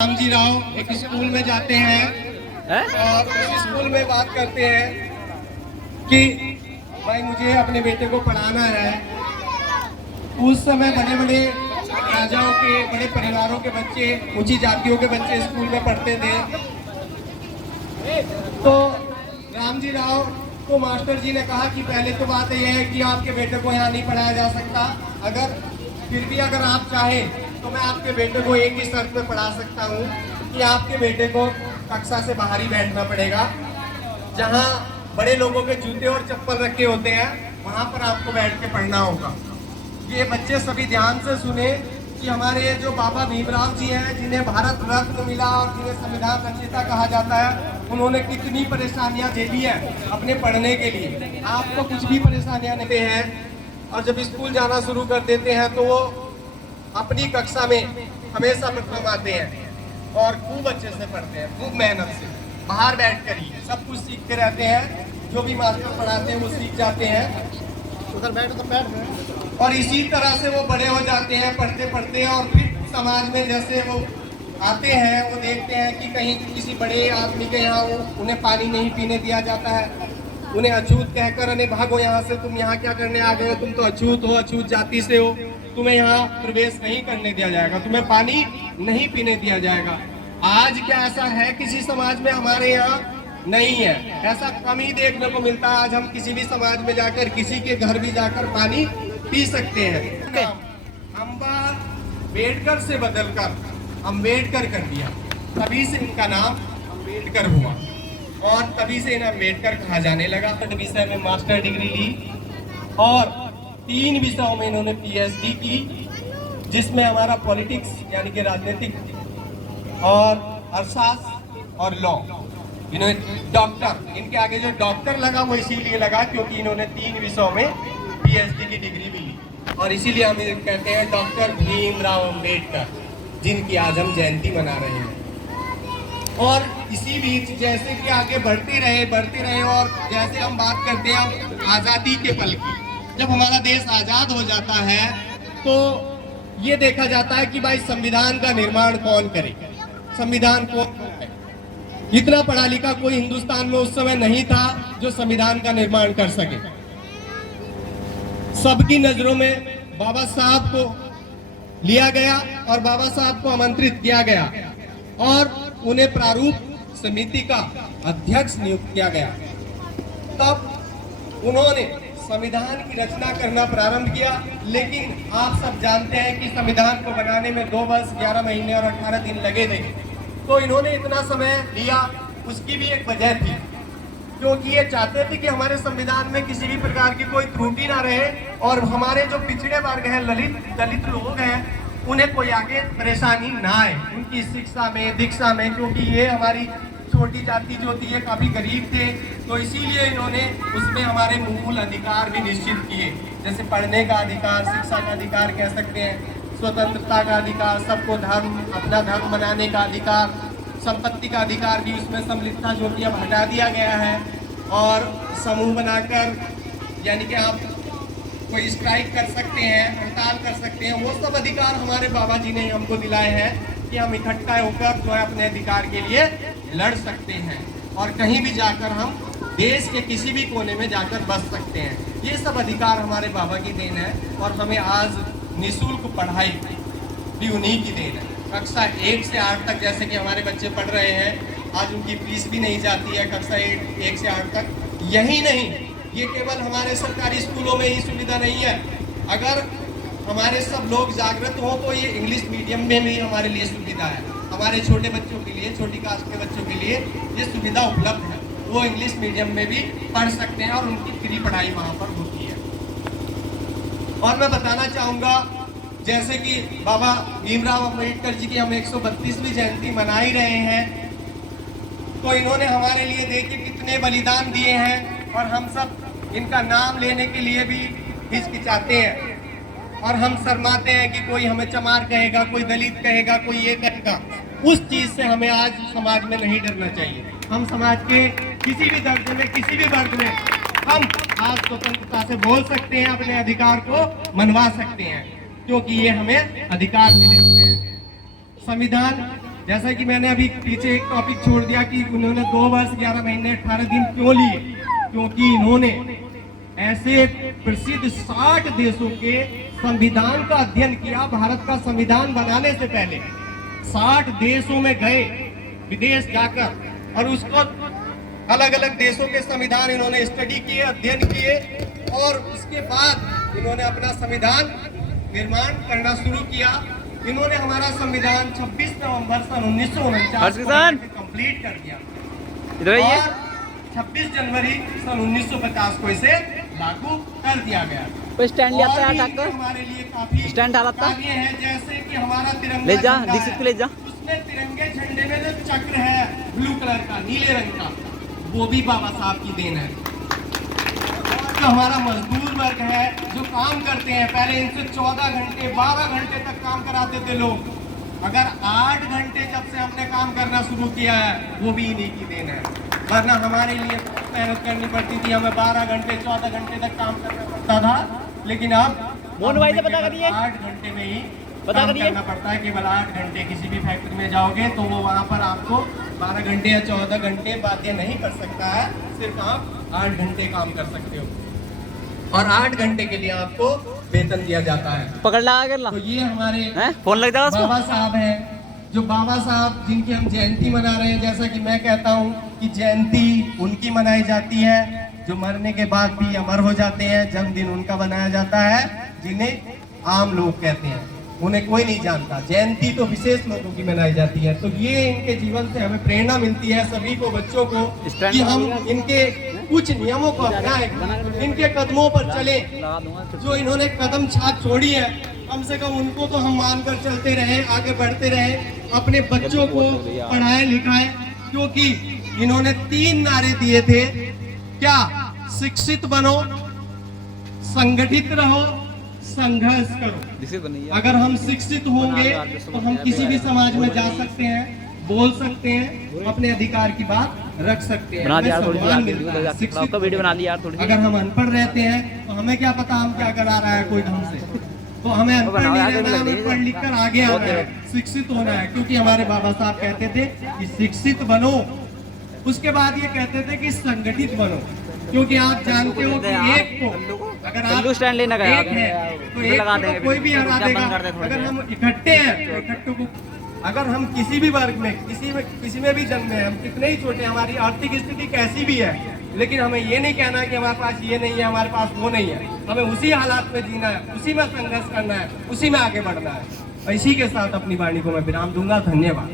रामजी राव एक स्कूल में जाते हैं और उस स्कूल में बात करते हैं कि भाई मुझे अपने बेटे को पढ़ाना है। उस समय बड़े बड़े राजाओं के, बड़े परिवारों के बच्चे, ऊंची जातियों के बच्चे स्कूल में पढ़ते थे। तो रामजी राव को मास्टर जी ने कहा कि पहले तो बात यह है कि आपके बेटे को यहाँ नहीं पढ़ाया जा सकता, अगर आप चाहें तो मैं आपके बेटे को एक ही शर्त पे पढ़ा सकता हूँ कि आपके बेटे को कक्षा से बाहर ही बैठना पड़ेगा। जहाँ बड़े लोगों के जूते और चप्पल रखे होते हैं वहाँ पर आपको बैठ के पढ़ना होगा। ये बच्चे सभी ध्यान से सुने कि हमारे जो बाबा भीमराव जी हैं, जिन्हें भारत रत्न मिला और जिन्हें संविधान रचयिता कहा जाता है, उन्होंने कितनी परेशानियां झेली हैं अपने पढ़ने के लिए। आपको कुछ भी परेशानियां नहीं हैं और जब स्कूल जाना शुरू कर देते हैं तो वो अपनी कक्षा में हमेशा प्रथम आते हैं और खूब अच्छे से पढ़ते हैं, खूब मेहनत से, बाहर बैठ कर ही सब कुछ सीखते रहते हैं। जो भी मास्टर पढ़ाते हैं वो सीख जाते हैं, उधर बैठ तो बैठ। और इसी तरह से वो बड़े हो जाते हैं पढ़ते पढ़ते, और फिर समाज में जैसे वो आते हैं वो देखते हैं कि कहीं किसी बड़े आदमी के यहाँ उन्हें पानी नहीं पीने दिया जाता है, उन्हें अछूत कहकर अरे भागो यहाँ से, तुम यहाँ क्या करने आ गए हो, तुम तो अछूत हो, अछूत जाति से हो, तुम्हें यहाँ प्रवेश नहीं करने दिया जाएगा, तुम्हें पानी नहीं पीने दिया जाएगा। आज क्या ऐसा है किसी समाज में? हमारे यहाँ नहीं है, ऐसा कम ही देखने को मिलता है। आज हम किसी भी समाज में जाकर, किसी के घर भी जाकर पानी पी सकते हैं। अम्बेडकर से बदलकर अम्बेडकर कर दिया, तभी से इनका नाम अम्बेडकर हुआ और तभी से इन्हें अम्बेडकर कहा जाने लगा। विषय में मास्टर डिग्री ली और 3 विषयों में इन्होंने पीएचडी की, जिसमें हमारा पॉलिटिक्स यानी कि राजनीतिक और अर्थशास्त्र और लॉ। इन्होंने डॉक्टर, इनके आगे जो डॉक्टर लगा वो इसीलिए लगा क्योंकि इन्होंने 3 विषयों में पीएचडी की डिग्री भी ली, और इसीलिए हम कहते हैं डॉक्टर भीमराव अम्बेडकर, जिनकी आज हम जयंती मना रहे हैं। और इसी बीच जैसे कि आगे बढ़ते रहे और जैसे हम बात करते हैं आज़ादी के पल की, जब हमारा देश आज़ाद हो जाता है तो ये देखा जाता है कि भाई संविधान का निर्माण कौन करे, संविधान कौन करे। इतना पढ़ा लिखा कोई हिंदुस्तान में उस समय नहीं था जो संविधान का निर्माण कर सके। सबकी नजरों में बाबा साहब को लिया गया और बाबा साहब को आमंत्रित किया गया और उन्हें प्रारूप समिति का अध्यक्ष नियुक्त किया गया। तब उन्होंने संविधान की रचना करना प्रारंभ किया, लेकिन आप सब जानते हैं कि संविधान को बनाने में 2 वर्ष 11 महीने और 18 दिन लगे थे। तो इन्होंने इतना समय लिया, उसकी भी एक वजह थी, क्योंकि ये चाहते थे कि हमारे संविधान में किसी भी प्रकार की कोई त्रुटि ना रहे और हमारे जो पिछड़े वर्ग हैं, दलित लोग हैं, उन्हें कोई आगे परेशानी ना आए उनकी शिक्षा में, दीक्षा में, क्योंकि ये हमारी छोटी जाति जो थी ये काफ़ी गरीब थे। तो इसीलिए इन्होंने उसमें हमारे मूल अधिकार भी निश्चित किए, जैसे पढ़ने का अधिकार, शिक्षा का अधिकार कह सकते हैं, स्वतंत्रता का अधिकार, सबको अपना धर्म बनाने का अधिकार, संपत्ति का अधिकार भी उसमें सम्मिलित था, जो कि अब हटा दिया गया है। और समूह बनाकर यानी कि आप कोई स्ट्राइक कर सकते हैं, हड़ताल कर सकते हैं, वो सब अधिकार हमारे बाबा जी ने हमको दिलाए हैं कि हम इकट्ठा होकर जो है अपने अधिकार के लिए लड़ सकते हैं और कहीं भी जाकर हम देश के किसी भी कोने में जाकर बस सकते हैं। ये सब अधिकार हमारे बाबा की देन है और हमें आज निःशुल्क पढ़ाई भी उन्हीं की देन है। कक्षा 1 से 8 तक जैसे कि हमारे बच्चे पढ़ रहे हैं, आज उनकी फीस भी नहीं जाती है कक्षा 1 से 8 तक। यही नहीं, ये केवल हमारे सरकारी स्कूलों में ही सुविधा नहीं है। अगर हमारे सब लोग जागृत हों तो ये इंग्लिश मीडियम में भी हमारे लिए सुविधा है। हमारे छोटे बच्चों के लिए, छोटी कास्ट के बच्चों के लिए ये सुविधा उपलब्ध है, वो इंग्लिश मीडियम में भी पढ़ सकते हैं और उनकी फ्री पढ़ाई वहाँ पर होती है। और मैं बताना चाहूँगा, जैसे कि बाबा भीमराव अम्बेडकर जी की हम 132वीं जयंती मना ही रहे हैं, तो इन्होंने हमारे लिए देखिए कितने बलिदान दिए हैं और हम सब इनका नाम लेने के लिए भी हिचकिचाते हैं और हम शर्माते हैं कि कोई हमें चमार कहेगा, कोई दलित कहेगा, कोई ये कहेगा। उस चीज़ से हमें आज समाज में नहीं डरना चाहिए। हम समाज के किसी भी दर्जे में, किसी भी वर्ग में हम आज स्वतंत्रता से बोल सकते हैं, अपने अधिकार को मनवा सकते हैं, क्योंकि ये हमें अधिकार मिले हुए हैं। संविधान जैसा कि मैंने अभी पीछे एक टॉपिक छोड़ दिया कि उन्होंने 2 वर्ष 11 महीने 18 दिन क्यों लिए, क्योंकि इन्होंने ऐसे प्रसिद्ध 60 देशों के संविधान का अध्ययन किया। भारत का संविधान बनाने से पहले 60 देशों में गए, विदेश जाकर, और उसको अलग अलग देशों के संविधान इन्होंने स्टडी किए, अध्ययन किए, और उसके बाद इन्होंने अपना संविधान निर्माण करना शुरू किया। इन्होंने हमारा संविधान 26 नवंबर सन 1949 में कंप्लीट कर दिया और 26 जनवरी सन 1950 को इसे लागू कर दिया गया। स्टैंड ले आता है हमारे लिए काफी स्टैंड डालता है, जैसे कि हमारा तिरंगा ले जा, झंडा दीक्षित को ले जा। उसमें तिरंगे झंडे में जो चक्र है ब्लू कलर का, नीले रंग का, वो भी बाबा साहब की देन है। और जो हमारा मजदूर वर्ग है जो काम करते हैं, पहले इनसे 14 घंटे 12 घंटे तक काम कराते थे लोग, अगर 8 घंटे जब से हमने काम करना शुरू किया है वो भी इन्हीं की देन है। वरना हमारे लिए मेहनत करनी पड़ती थी, हमें 12 घंटे 14 घंटे तक काम करना पड़ता था, लेकिन अब 8 घंटे में ही काम करना पड़ता है। केवल 8 घंटे किसी भी फैक्ट्री में जाओगे तो वो वहाँ पर आपको 12 घंटे या 14 घंटे बातें नहीं कर सकता है, सिर्फ आप 8 घंटे काम कर सकते हो और 8 घंटे के लिए आपको वेतन दिया जाता है। पकड़ लगा कर ला। तो ये हमारे फोन लग जाएगा बाबा साहब हैं, जो बाबा साहब जिनकी हम जयंती मना रहे हैं। जैसा कि मैं कहता हूँ कि जयंती उनकी मनाई जाती है जो मरने के बाद भी अमर हो जाते हैं, जन्मदिन उनका बनाया जाता है जिन्हें आम लोग कहते हैं, उन्हें कोई नहीं जानता। जयंती तो विशेष लोगों की मनाई जाती है। तो ये इनके जीवन से हमें प्रेरणा मिलती है सभी को, बच्चों को, कि हम इनके कुछ नियमों को अपनाएं, इनके कदमों पर चले। जो इन्होंने कदम छाप छोड़ी है, कम से कम उनको तो हम मानकर चलते रहे, आगे बढ़ते रहे, अपने बच्चों को पढ़ाए लिखाए, क्योंकि इन्होंने 3 नारे दिए थे। क्या? शिक्षित बनो, संगठित रहो, संघर्ष करो। अगर हम शिक्षित होंगे तो हम किसी भी समाज में जा सकते हैं, बोल सकते हैं, अपने अधिकार की बात रख सकते हैं, हमें सम्मान मिलता है। शिक्षित वीडियो बना लिया थोड़ी। अगर हम अनपढ़ रहते हैं तो हमें क्या पता हम क्या करा रहा है कोई ढंग से, तो हमें अनपढ़ नहीं रहना है, हमें पढ़ लिख कर आगे आना है, शिक्षित होना है। क्योंकि हमारे बाबा साहब कहते थे कि शिक्षित बनो, उसके बाद ये कहते थे कि संगठित बनो, क्योंकि आप जानते हो कि एक को अगर आप स्टैंड लेना एक है तो एक को कोई भी हरा देगा। अगर हम इकट्ठे हैं तो इकट्ठे को, अगर हम किसी भी वर्ग में किसी में भी जन्मे हैं, हम कितने ही छोटे, हमारी आर्थिक स्थिति कैसी भी है, लेकिन हमें ये नहीं कहना कि हमारे पास ये नहीं है, हमारे पास वो नहीं है। हमें उसी हालात में जीना है, उसी में संघर्ष करना है, उसी में आगे बढ़ना है। इसी के साथ अपनी वाणी को मैं विराम दूंगा। धन्यवाद।